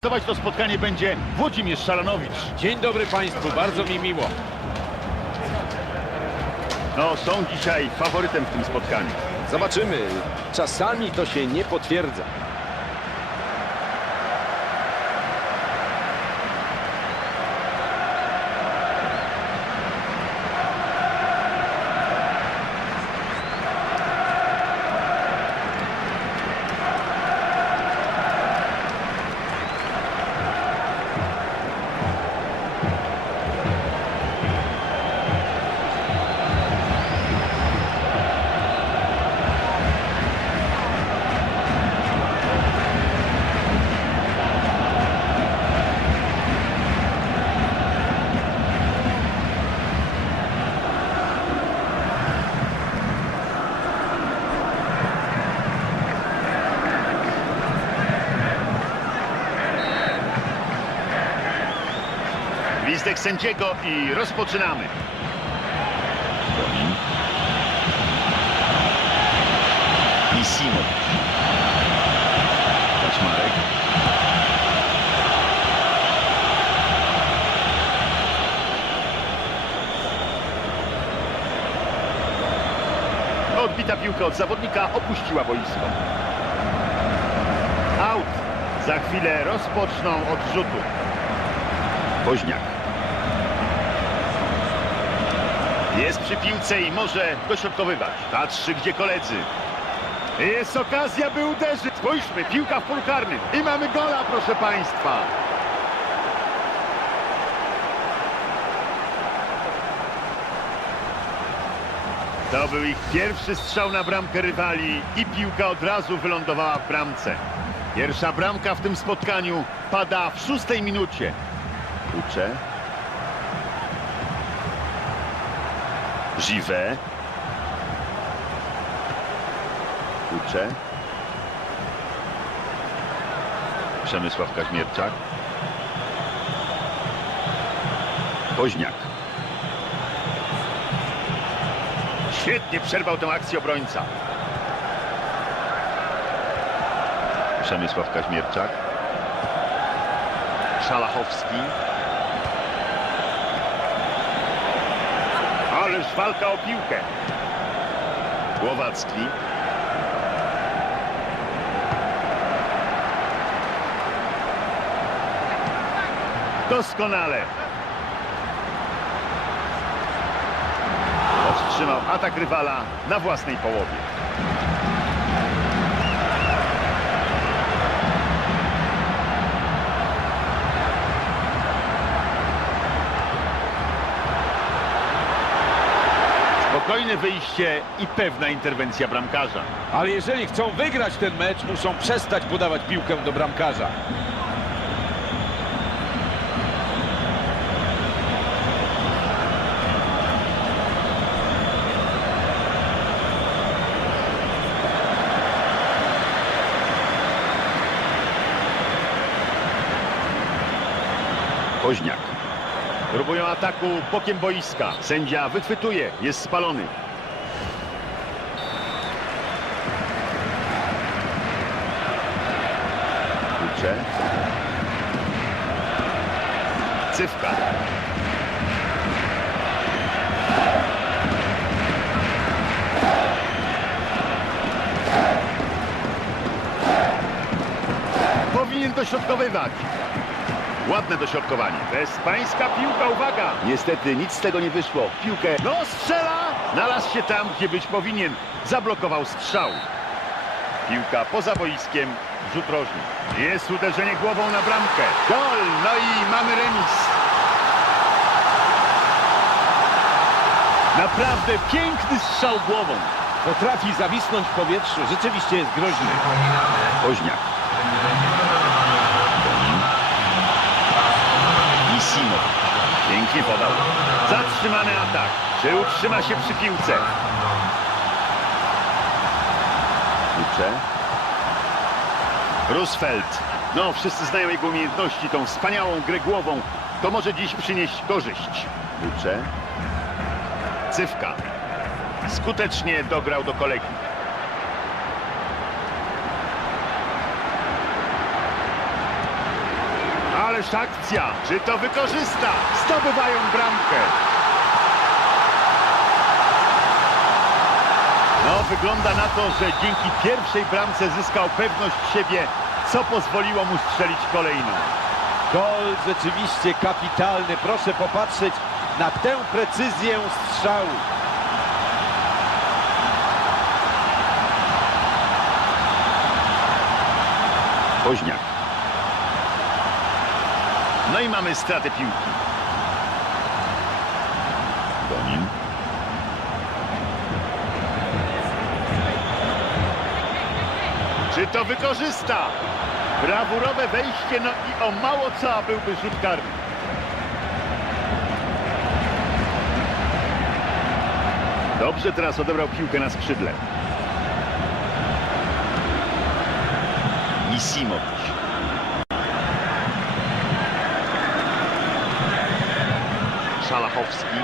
Prowadzić to spotkanie będzie Włodzimierz Szaranowicz. Dzień dobry Państwu, bardzo mi miło. No, są dzisiaj faworytem w tym spotkaniu. Zobaczymy. Czasami to się nie potwierdza. Gwizdek sędziego i rozpoczynamy. I Simon. Kaczmarek. Odbita piłka od zawodnika opuściła boisko. Out. Za chwilę rozpoczną od rzutu. Woźniak. Jest przy piłce i może dośrodkowywać. Patrzy, gdzie koledzy. Jest okazja, by uderzyć. Spójrzmy, piłka w polu karnym. I mamy gola, proszę Państwa. To był ich pierwszy strzał na bramkę rywali i piłka od razu wylądowała w bramce. Pierwsza bramka w tym spotkaniu pada w szóstej minucie. Ucze. Żywe. Ucze. Przemysław Kaźmierczak. Woźniak. Świetnie przerwał tę akcję obrońca. Przemysław Kaźmierczak. Szalachowski. Ależ walka o piłkę. Głowacki. Doskonale. Powstrzymał atak rywala na własnej połowie. Spokojne wyjście i pewna interwencja bramkarza. Ale jeżeli chcą wygrać ten mecz, muszą przestać podawać piłkę do bramkarza. Woźniak. Próbują ataku bokiem boiska. Sędzia wychwytuje, jest spalony. Ucze. Cywka. Powinien dośrodkowywać. Ładne dośrodkowanie. Bezpańska piłka, uwaga! Niestety nic z tego nie wyszło. Piłkę. No strzela! Znalazł się tam, gdzie być powinien. Zablokował strzał. Piłka poza boiskiem. Rzut rożny. Jest uderzenie głową na bramkę. Gol! No i mamy remis. Naprawdę piękny strzał głową. Potrafi zawisnąć w powietrzu. Rzeczywiście jest groźny. Woźniak. Podał. Zatrzymany atak. Czy utrzyma się przy piłce? Ucze. Roosevelt. No, wszyscy znają jego umiejętności, tą wspaniałą grę głową. To może dziś przynieść korzyść. Ucze. Cywka. Skutecznie dograł do kolegi. Ależ akcja! Czy to wykorzysta? Zdobywają bramkę. No, wygląda na to, że dzięki pierwszej bramce zyskał pewność siebie, co pozwoliło mu strzelić kolejną. Gol rzeczywiście kapitalny. Proszę popatrzeć na tę precyzję strzału. Woźniak. No i mamy stratę piłki. Donin. Czy to wykorzysta? Brawurowe wejście, no i o mało co, byłby rzut karny. Dobrze teraz odebrał piłkę na skrzydle. Nisimowicz. Szalachowski.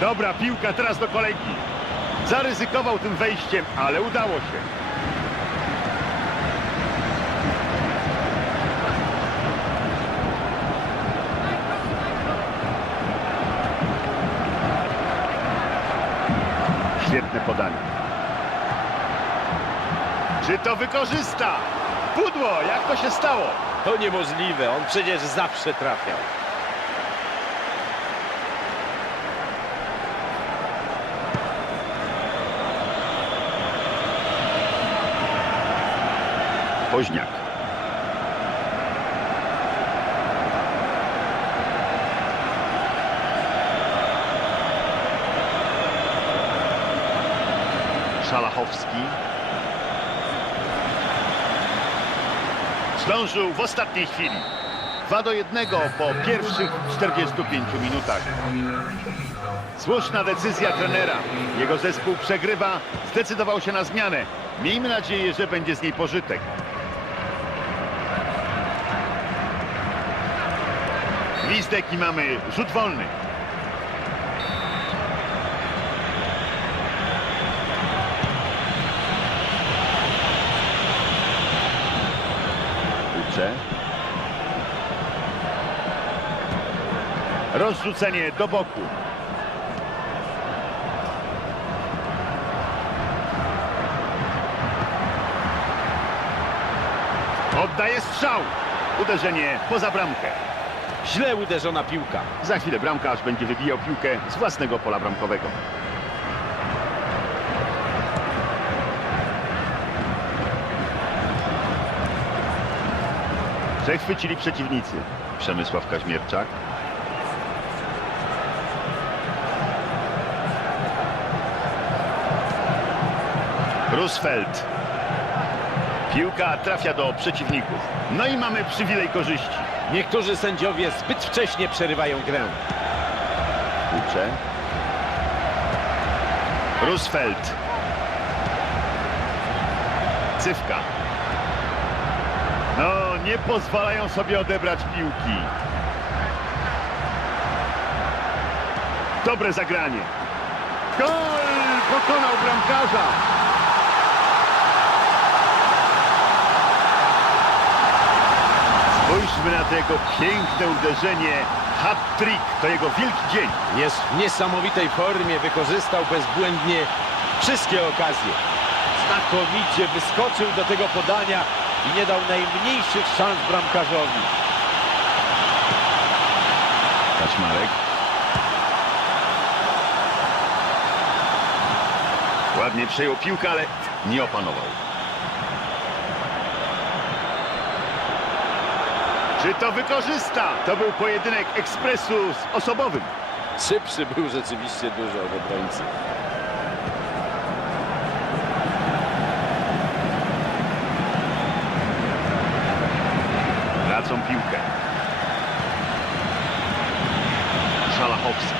Dobra piłka teraz do kolejki. Zaryzykował tym wejściem, ale udało się. Świetne podanie. Czy to wykorzysta? Pudło, jak to się stało? To niemożliwe. On przecież zawsze trafiał. Woźniak. Szalachowski. Zdążył w ostatniej chwili. 2 do 1 po pierwszych 45 minutach. Słuszna decyzja trenera. Jego zespół przegrywa, zdecydował się na zmianę. Miejmy nadzieję, że będzie z niej pożytek. Gwizdek i mamy rzut wolny. Ucze. Rozrzucenie do boku. Oddaje strzał. Uderzenie poza bramkę. Źle uderzona piłka. Za chwilę bramkarz będzie wybijał piłkę z własnego pola bramkowego. Przechwycili przeciwnicy. Przemysław Kaźmierczak. Roosevelt. Piłka trafia do przeciwników. No i mamy przywilej korzyści. Niektórzy sędziowie zbyt wcześnie przerywają grę. Ucze. Roosevelt. Cywka. Nie pozwalają sobie odebrać piłki. Dobre zagranie. Gol! Pokonał bramkarza. Spójrzmy na to jego piękne uderzenie. Hat-trick. To jego wielki dzień. Jest w niesamowitej formie, wykorzystał bezbłędnie wszystkie okazje. Znakomicie wyskoczył do tego podania i nie dał najmniejszych szans bramkarzowi. Kaczmarek. Ładnie przejął piłkę, ale nie opanował. Czy to wykorzysta? To był pojedynek ekspresu z osobowym. Szybszy był rzeczywiście dużo od obrońcy. piłkę. Szalachowski.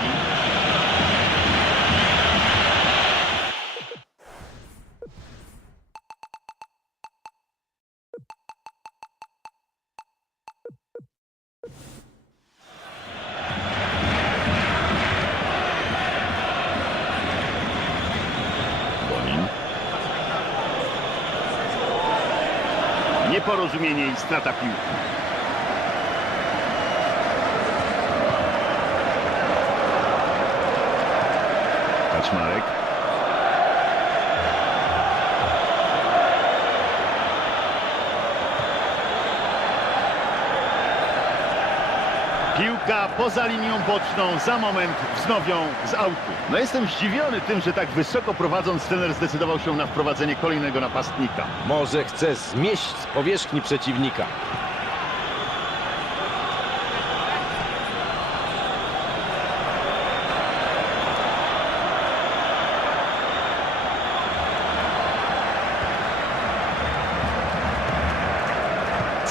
Nieporozumienie i strata piłki. Kaczmarek. Piłka poza linią boczną, za moment wznowią z autu. No jestem zdziwiony tym, że tak wysoko prowadząc trener zdecydował się na wprowadzenie kolejnego napastnika. Może chce zmieść z powierzchni przeciwnika.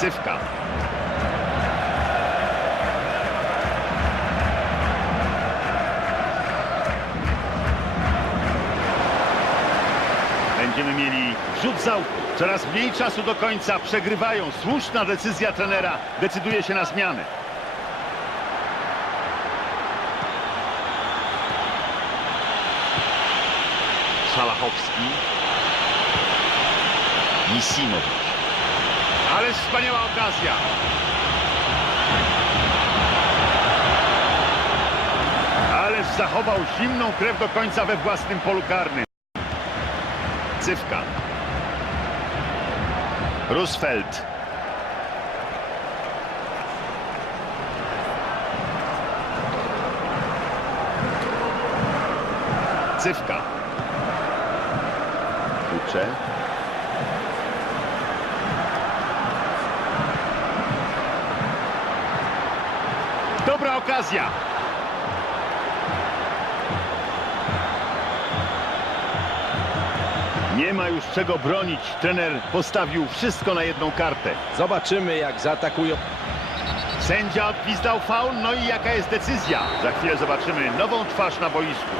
Cywka. Będziemy mieli rzut z. Coraz mniej czasu do końca. Przegrywają. Słuszna decyzja trenera. Decyduje się na zmianę. Szalachowski. Nisimowicz. Ale wspaniała okazja. Ależ zachował zimną krew do końca we własnym polu karnym. Cywka. Roosevelt. Cywka. Ucze. Dobra okazja. Nie ma już czego bronić. Trener postawił wszystko na jedną kartę. Zobaczymy jak zaatakują. Sędzia odgwizdał faul, no i jaka jest decyzja? Za chwilę zobaczymy nową twarz na boisku.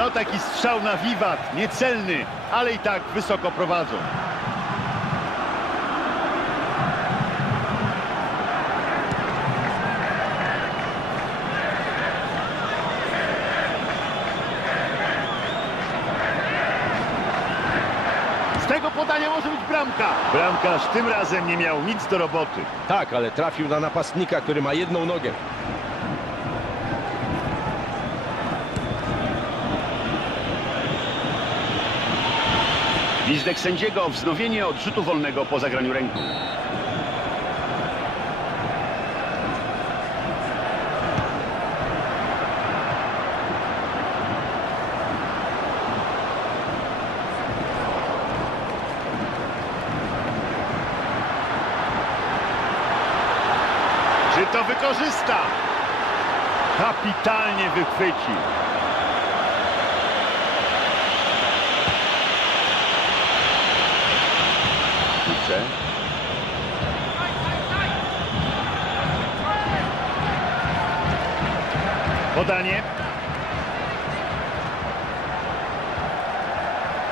No taki strzał na wiwat, niecelny, ale i tak wysoko prowadzą. Tego podania może być bramka. Bramkarz tym razem nie miał nic do roboty. Tak, ale trafił na napastnika, który ma jedną nogę. Gwizdek sędziego wznowienie odrzutu wolnego po zagraniu ręką. Czy to wykorzysta? Kapitalnie wychwycił. Kurczę. Podanie.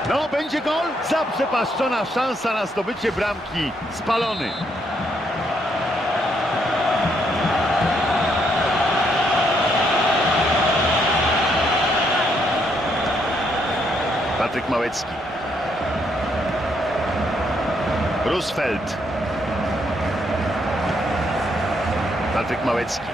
No, będzie gol. Zaprzepaszczona szansa na zdobycie bramki. Spalony. Patryk Małecki. Roosevelt. Patryk Małecki.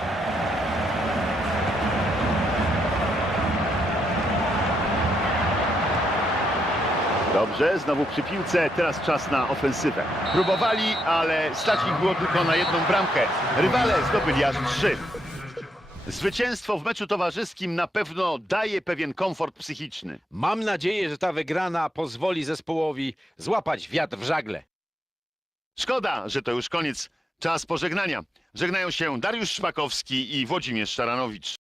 Dobrze, znowu przy piłce, teraz czas na ofensywę. Próbowali, ale stać ich było tylko na jedną bramkę. Rywale zdobyli aż trzy. Zwycięstwo w meczu towarzyskim na pewno daje pewien komfort psychiczny. Mam nadzieję, że ta wygrana pozwoli zespołowi złapać wiatr w żagle. Szkoda, że to już koniec. Czas pożegnania. Żegnają się Dariusz Szpakowski i Włodzimierz Szaranowicz.